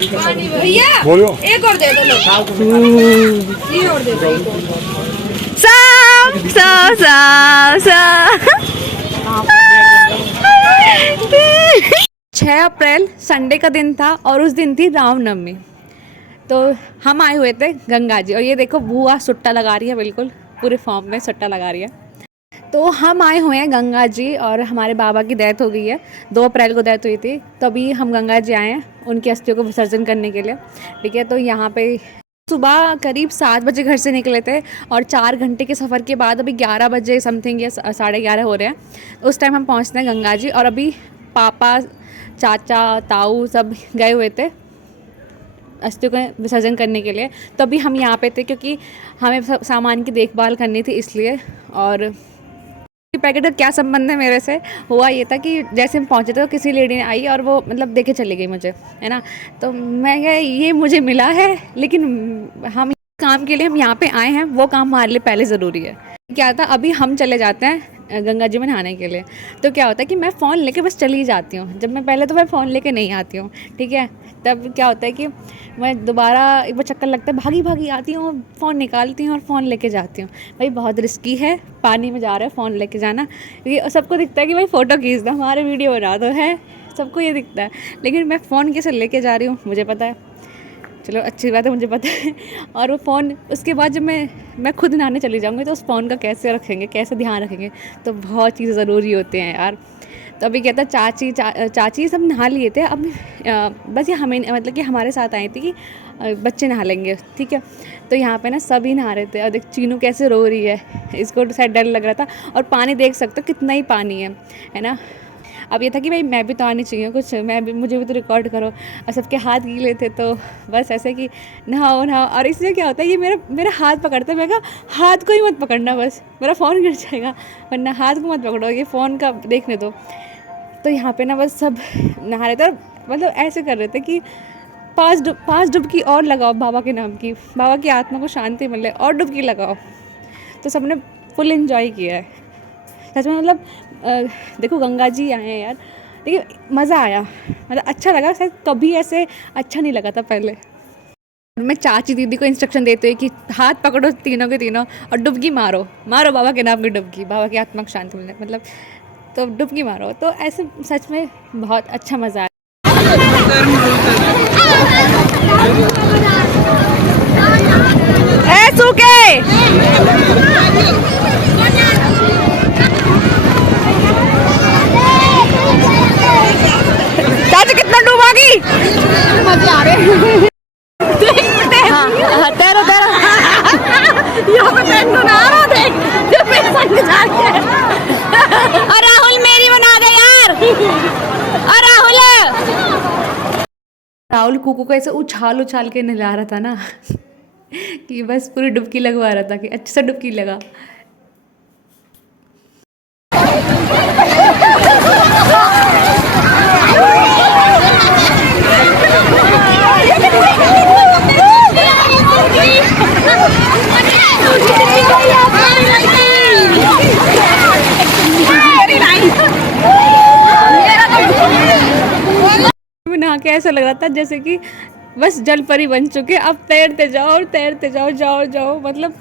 भैया बोलो। एक और दे दो लो। ये और दे दो। छः अप्रैल संडे का दिन था और उस दिन थी रामनवमी। तो हम आए हुए थे गंगा जी और ये देखो बुआ सुट्टा लगा रही है, बिल्कुल पूरे फॉर्म में सुट्टा लगा रही है। तो हम आए हुए हैं गंगा जी और हमारे बाबा की डेथ हो गई है, 2 अप्रैल को डेथ हुई थी। तभी हम गंगा जी आए हैं उनकी अस्थियों को विसर्जन करने के लिए। ठीक है, तो यहाँ पे सुबह करीब 7 बजे घर से निकले थे और 4 घंटे के सफ़र के बाद अभी 11 बजे समथिंग या 11:30 हो रहे हैं, उस टाइम हम पहुँचते हैं गंगा जी। और अभी पापा, चाचा, ताऊ सब गए हुए थे अस्थियों का विसर्जन करने के लिए। तो अभी हम यहाँ पे थे क्योंकि हमें सामान की देखभाल करनी थी इसलिए। और पैकेट का क्या संबंध है मेरे से, हुआ ये था कि जैसे हम पहुँचे थे तो किसी लेडी ने आई और वो मतलब देके चली गई मुझे, है ना। तो मैं क्या, ये मुझे मिला है लेकिन हम काम के लिए हम यहाँ पे आए हैं, वो काम हमारे लिए पहले ज़रूरी है। क्या था, अभी हम चले जाते हैं गंगा जी में नहाने के लिए। तो क्या होता है कि मैं फ़ोन लेके बस चली जाती हूँ, जब मैं पहले तो मैं फ़ोन लेके नहीं आती हूँ। ठीक है, तब क्या होता है कि मैं दोबारा एक बार चक्कर लगता है, भागी भागी आती हूँ, फ़ोन निकालती हूँ और फ़ोन लेके जाती हूँ। भाई बहुत रिस्की है, पानी में जा रहा है फ़ोन लेके जाना। ये सबको दिखता है कि भाई फ़ोटो खींच दो, हमारे वीडियो बना दो, है सबको ये दिखता है। लेकिन मैं फ़ोन कैसे लेके जा रही हूँ मुझे पता है, चलो अच्छी बात है, मुझे पता है। और वो फ़ोन उसके बाद जब मैं खुद नहाने चली जाऊँगी तो उस फ़ोन का कैसे रखेंगे, कैसे ध्यान रखेंगे, तो बहुत चीज़ें ज़रूरी होते हैं यार। तो अभी कहता चाची सब नहा लिए थे। अब बस ये हमें मतलब कि हमारे साथ आई थी कि बच्चे नहा लेंगे। ठीक है, तो यहाँ पे ना सभी नहा रहे थे और देख चीनू कैसे रो रही है, इसको शायद डर लग रहा था। और पानी देख सकते हो कितना ही पानी है ना। अब ये था कि भाई मैं भी तो आनी चाहिए कुछ, मैं भी, मुझे भी तो रिकॉर्ड करो। और सबके हाथ गीले थे तो बस ऐसे कि नहाओ नहाओ। और इसलिए क्या होता है, ये मेरा हाथ पकड़ते हैं, मैं कहा हाथ को ही मत पकड़ना, बस मेरा फ़ोन गिर जाएगा, वरना हाथ को मत पकड़ो, ये फ़ोन का देखने दो। तो यहाँ पे ना बस सब नहा रहे थे और मतलब ऐसे कर रहे थे कि 5 डुबकी और लगाओ बाबा के नाम की, बाबा की आत्मा को शांति मिले, और डुबकी लगाओ। तो सबने फुल एंजॉय किया है सच में। मतलब देखो गंगा जी आए हैं यार, देखिए मज़ा आया, मतलब अच्छा लगा, शायद कभी ऐसे अच्छा नहीं लगा था पहले। मैं चाची दीदी को इंस्ट्रक्शन देते हुए कि हाथ पकड़ो तीनों के तीनों और डुबकी मारो मारो, बाबा के नाम की डुबकी, बाबा की आत्मा को शांति मिले, मतलब तो डुबकी मारो। तो ऐसे सच में बहुत अच्छा मज़ा आया। चाची कितना डूबोगी? मजे आ रहे। हाँ, तैरो तैरो। यहाँ पे पेन तो ना आ रहा, देख जो मेरे संग जा रही है। और राहुल मेरी बना दे यार। और राहुल कुकू को ऐसे उछाल उछाल के नहला रहा था ना कि बस पूरी डुबकी लगवा रहा था कि अच्छे से डुबकी लगा। नहा के ऐसा लग रहा था जैसे कि बस जल परी बन चुके, अब तैरते जाओ और तैरते जाओ, जाओ जाओ। मतलब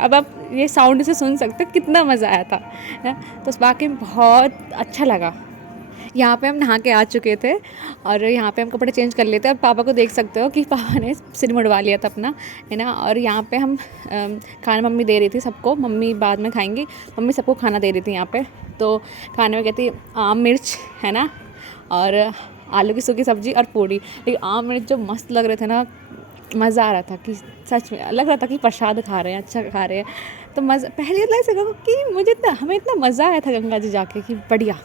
अब आप ये साउंड से सुन सकते हो कितना मज़ा आया था ना। तो वाकई में बहुत अच्छा लगा। यहाँ पे हम नहा के आ चुके थे और यहाँ पे हम कपड़े चेंज कर लेते हैं। और पापा को देख सकते हो कि पापा ने सिर मुड़वा लिया था अपना, है ना। और यहाँ पे हम खाना मम्मी दे रही थी सबको, मम्मी बाद में खाएंगी, मम्मी सबको खाना दे रही थी यहाँ पे। तो खाने में कहती आम मिर्च, है ना, और आलू की सूखी सब्ज़ी और पूड़ी। लेकिन आम मिर्च जो मस्त लग रहे थे ना, मज़ा आ रहा था कि सच में लग रहा था कि प्रसाद खा रहे हैं, अच्छा खा रहे हैं। तो मज़ा पहले ऐसा लगा कि हमें इतना मज़ा आया था गंगा जी जाके कि बढ़िया।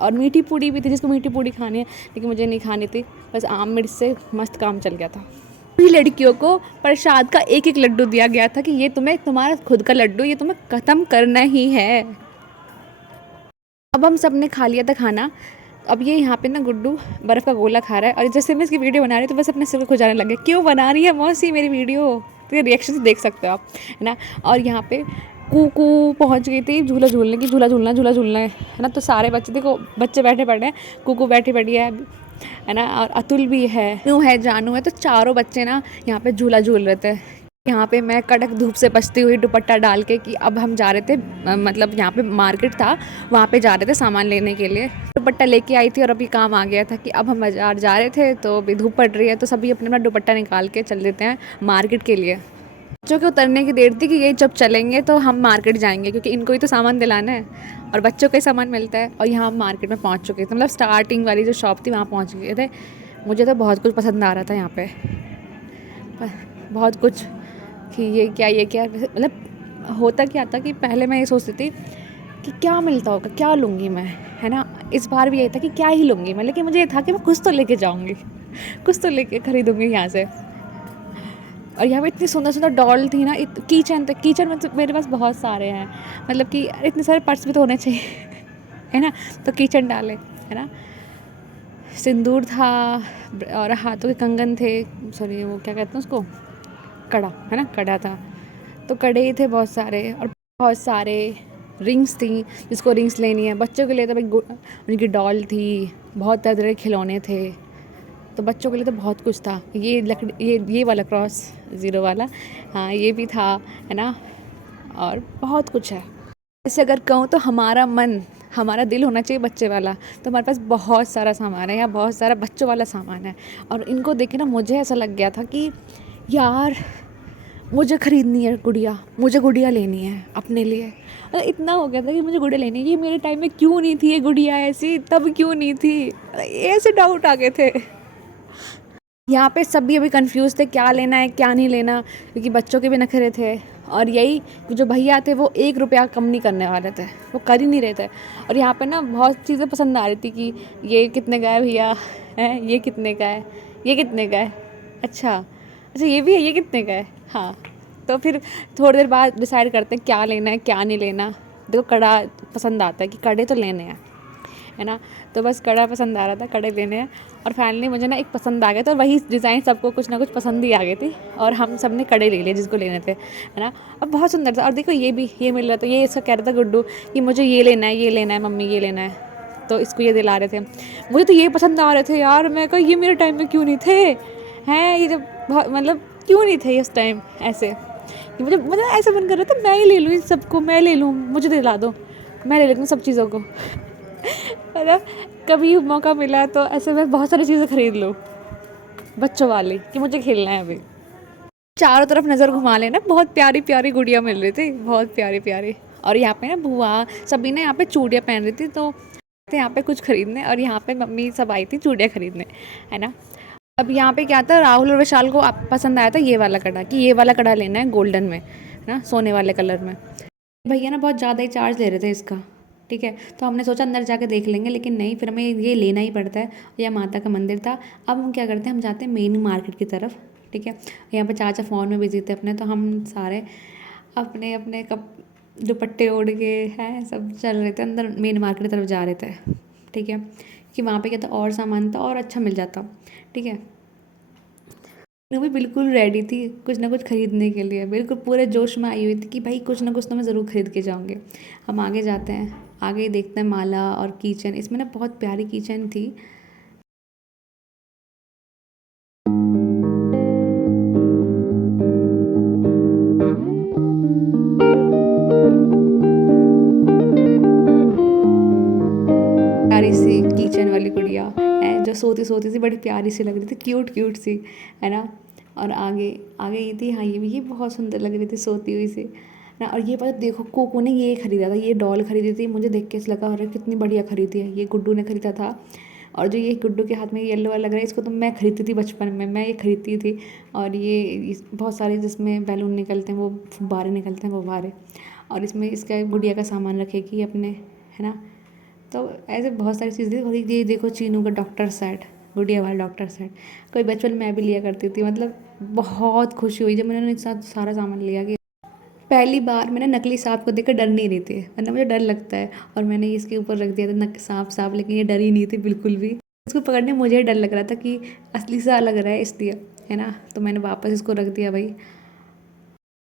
और मीठी पूड़ी भी थी, जिसको मीठी पूड़ी खानी है, लेकिन मुझे नहीं खानी थी, बस आम मिर्च से मस्त काम चल गया था। सभी लड़कियों को प्रसाद का एक लड्डू दिया गया था कि ये तुम्हारा खुद का लड्डू, ये तुम्हें ख़त्म करना ही है। अब हम सब ने खा लिया था खाना। अब ये यहाँ पे ना गुड्डू बर्फ़ का गोला खा रहा है और जैसे मैं इसकी वीडियो बना रही हूँ तो बस अपने सिर को खुजाने लग गया, क्यों बना रही है मौसी मेरी वीडियो, तो ये रिएक्शन देख सकते हो आप, है ना। और यहाँ पे कूकू पहुँच गई थी झूला झूलने की, झूला झूलना है ना। तो सारे बच्चे देखो, बच्चे बैठे पड़े हैं, कूकू बैठी पड़ी है, है ना। और अतुल भी है, नू है, जानू है, तो चारों बच्चे ना यहाँ पे झूला झूल रहे थे। यहाँ पे मैं कड़क धूप से बचती हुई दुपट्टा डाल के कि अब हम जा रहे थे मतलब यहाँ पे मार्केट था, वहाँ पे जा रहे थे सामान लेने के लिए। दुपट्टा लेके आई थी और अभी काम आ गया था कि अब हम बाजार जा रहे थे, तो अभी धूप पड़ रही है तो सभी अपना अपना दुपट्टा निकाल के चल देते हैं मार्केट के लिए। बच्चों के उतरने की देर थी कि ये जब चलेंगे तो हम मार्केट जाएंगे, क्योंकि इनको ही तो सामान दिलाना है और बच्चों का ही सामान मिलता है। और यहाँ हम मार्केट में पहुँच चुके थे, मतलब स्टार्टिंग वाली जो शॉप थी वहाँ पहुँच गए थे। मुझे तो बहुत कुछ पसंद आ रहा था यहाँ पे, बहुत कुछ, कि ये क्या मतलब होता क्या था कि पहले मैं ये सोचती थी कि क्या मिलता होगा, क्या लूँगी मैं, है ना। इस बार भी यही था कि क्या ही लूँगी मैं, लेकिन मुझे ये था कि मैं कुछ तो लेके जाऊँगी, कुछ तो लेके खरीदूँगी यहाँ से। और यहाँ पे इतनी सुंदर सुंदर डॉल थी ना, कीचन थे, कीचन में तो मेरे पास बहुत सारे हैं, मतलब कि इतने सारे पर्स भी तो होने चाहिए है ना। तो कीचन डाले, है ना, सिंदूर था और हाथों के कंगन थे, सॉरी वो क्या कहते हैं उसको, कड़ा, है ना, कड़ा था। तो कड़े ही थे बहुत सारे, और बहुत सारे रिंग्स थी, जिसको रिंग्स लेनी है। बच्चों के लिए तो भाई उनकी डॉल थी, बहुत तरह तरह के खिलौने थे। तो बच्चों के लिए तो बहुत कुछ था। ये लकड़ी, ये वाला क्रॉस ज़ीरो वाला, हाँ ये भी था, है ना। और बहुत कुछ है। ऐसे अगर कहूँ तो हमारा मन, हमारा दिल होना चाहिए बच्चे वाला। तो हमारे पास बहुत सारा सामान है, या बहुत सारा बच्चों वाला सामान है। और इनको देखे ना मुझे ऐसा लग गया था कि यार मुझे ख़रीदनी है गुड़िया, मुझे गुड़िया लेनी है अपने लिए। मतलब इतना हो गया था कि मुझे गुड़िया लेनी है। ये मेरे टाइम में क्यों नहीं थी ये गुड़िया, ऐसी तब क्यों नहीं थी, ऐसे डाउट आ गए थे। यहाँ पे सभी अभी कंफ्यूज थे क्या लेना है क्या नहीं लेना, क्योंकि बच्चों के भी नखरे थे। और यही जो भैया थे वो 1 रुपया कम नहीं करने वाले थे, वो कर ही नहीं रहे थे। और यहाँ पे ना बहुत चीज़ें पसंद आ रही थी कि ये कितने का है भैया, है ये कितने का है, ये कितने का है, अच्छा अच्छा ये भी है, ये कितने का है, हाँ। तो फिर थोड़ी देर बाद डिसाइड करते हैं क्या लेना है क्या नहीं लेना। देखो कड़ा पसंद आता है कि कड़े तो लेने हैं, है ना। तो बस कड़ा पसंद आ रहा था, कड़े लेने हैं। और फाइनली मुझे ना एक पसंद आ गया था, और वही डिज़ाइन सबको कुछ ना कुछ पसंद ही आ गई थी, और हम सब ने कड़े ले लिए जिसको लेने थे, है ना। और बहुत सुंदर था। और देखो ये भी, ये मिल रहा था, ये इसका कह रहा था गुड्डू कि मुझे ये लेना है, ये लेना है मम्मी, ये लेना है। तो इसको ये दिला रहे थे। मुझे तो ये पसंद आ रहे थे यार, मैं कहा ये मेरे टाइम में क्यों नहीं थे, हैं ये जब मतलब क्यों नहीं थे इस टाइम ऐसे। कि मुझे मुझे ऐसा मन कर रहा था मैं ही ले लूँ इन सबको, मैं ले लूँ, मुझे दिला दो, मैं ले लेती हूँ सब चीज़ों को है ना। कभी मौका मिला तो ऐसे मैं बहुत सारी चीज़ें खरीद लूँ बच्चों वाली, कि मुझे खेलना है अभी। चारों तरफ नज़र घुमा लेना, बहुत प्यारी प्यारी गुड़िया मिल रही थी, बहुत प्यारी प्यारी। और यहाँ पे ना बुआ सभी ने यहाँ पे चूड़ियाँ पहन रही थी, तो यहाँ पे कुछ खरीदने, और यहाँ पे मम्मी सब आई थी चूड़ियाँ खरीदने, है ना। अब यहाँ पे क्या था, राहुल और विशाल को पसंद आया था ये वाला कड़ा, कि ये वाला कड़ा लेना है गोल्डन में, है ना, सोने वाले कलर में। भैया ना बहुत ज़्यादा ही चार्ज ले रहे थे इसका, ठीक है। तो हमने सोचा अंदर जाके देख लेंगे, लेकिन नहीं, फिर हमें ये लेना ही पड़ता है। यह माता का मंदिर था। अब हम क्या करते हैं, हम जाते हैं मेन मार्केट की तरफ, ठीक है। यहाँ पे चाचा फ़ोन में बिजी थे अपने, तो हम सारे अपने अपने कप दुपट्टे ओढ़ के हैं सब चल रहे थे, अंदर मेन मार्केट की तरफ जा रहे थे, ठीक है। कि वहाँ पे क्या था, और सामान था और अच्छा मिल जाता, ठीक है। मैं भी बिल्कुल रेडी थी कुछ ना कुछ खरीदने के लिए, बिल्कुल पूरे जोश में आई हुई थी कि भाई कुछ ना कुछ तो मैं ज़रूर खरीद के जाऊँगी। हम आगे जाते हैं, आगे देखते हैं माला और कीचेन। इसमें ना बहुत प्यारी कीचेन थी, प्यारी सी कीचेन वाली गुड़िया है जो सोती सोती सी बड़ी प्यारी सी लग रही थी, क्यूट क्यूट सी, है ना। और आगे आगे ये थी, हाँ ये बहुत सुंदर लग रही थी सोती हुई सी ना। और ये पता देखो कोको ने ये खरीदा था, ये डॉल खरीदी थी, मुझे देख के ऐसा लगा अरे कितनी बढ़िया खरीदी है, ये गुड्डू ने खरीदा था। और जो ये गुड्डू के हाथ में येलो वाला लग रहा है, इसको तो मैं खरीदती थी बचपन में, मैं ये खरीदती थी। और ये बहुत सारे जिसमें बैलून निकलते हैं, वो फुब्बारे निकलते हैं, फुब्बारे। और इसमें इसका गुड़िया का सामान रखेगी अपने, है ना। तो ऐसे बहुत सारी चीज़ें थी। और ये देखो चीनू का डॉक्टर सेट, गुड़िया वाला डॉक्टर सेट, कोई बचपन मैं भी लिया करती थी। मतलब बहुत खुशी हुई जब मैंने इतना सारा सामान लिया कि पहली बार मैंने नकली सांप को देखकर डर नहीं रही थी, वरना मुझे डर लगता है। और मैंने इसके ऊपर रख दिया था नक सांप सांप, लेकिन ये डरी नहीं थी बिल्कुल भी। इसको पकड़ने मुझे डर लग रहा था कि असली सा लग रहा है इसलिए, है ना। तो मैंने वापस इसको रख दिया भाई।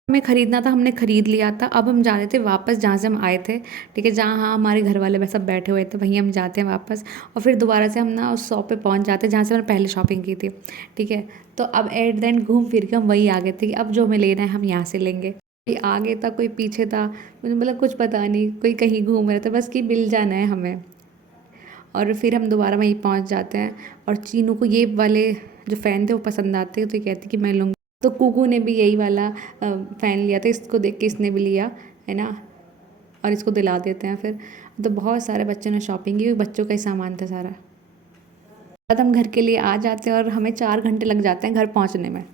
हमें ख़रीदना था, हमने ख़रीद लिया था। अब हम जा रहे थे वापस जहाँ से हम आए थे, ठीक है, जहाँ हाँ हमारे घर वाले वह सब बैठे हुए थे, वहीं हम जाते हैं वापस। और फिर दोबारा से हम ना उस शॉप पे पहुँच जाते हैं जहाँ से मैंने पहले शॉपिंग की थी, ठीक है। तो अब एट द एंड घूम फिर के हम वही आ गए थे कि अब जो हमें लेना है हम यहाँ से लेंगे। कोई आगे था, कोई पीछे था, मुझे मतलब कुछ पता नहीं, कोई कहीं घूम रहा था, बस कि मिल जाना है हमें। और फिर हम दोबारा वहीं पहुंच जाते हैं। और चीनू को ये वाले जो फ़ैन थे वो पसंद आते हैं, तो ये कहती कि मैं लूँगी। तो कुकू ने भी यही वाला फ़ैन लिया था, इसको देख के इसने भी लिया, है ना। और इसको दिला देते हैं फिर। तो बहुत सारे बच्चों ने शॉपिंग की, बच्चों का ही सामान था सारा। बाद हम घर के लिए आ जाते हैं और हमें 4 घंटे लग जाते हैं घर पहुँचने में।